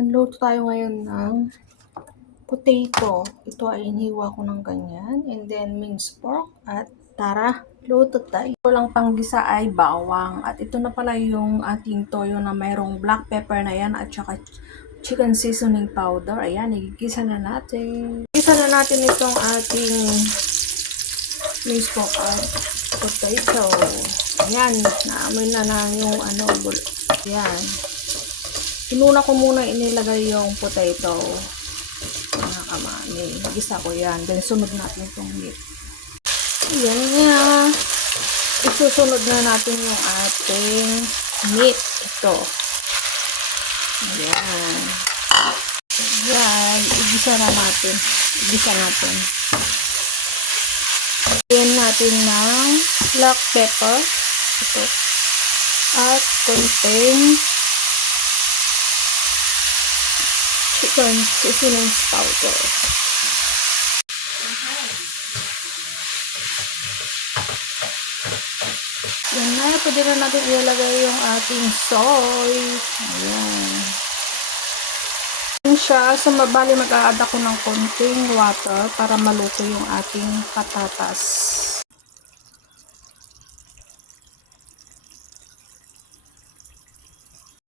Ayan, luto tayo ngayon ng potato. Ito ay iniwa ko ng ganyan. And then minced pork. At tara, luto tayo. Ito lang panggisa ay bawang. At ito na pala yung ating toyo na mayroong black pepper na yan. At saka chicken seasoning powder. Ayan, igigisa na natin. Igisa na natin itong ating minced pork at potato. Ayan, naamoy na yung Ayan. Inuna ko muna inilagay yung potato. Mga kamami. Gisa ko yan. Then sunod natin itong meat. Ayan nga. Isusunod na natin yung ating meat. Ito. Ayan. Ayan. Igisa na natin. Igisa natin. Ayan natin ng black pepper. Ito. At konting chicken seasoning powder. Yan na, pwede na natin ilagay yung ating soy. Ayan. Yan siya. Sa mabali mag-a-add ako ng konting water para maluto yung ating patatas.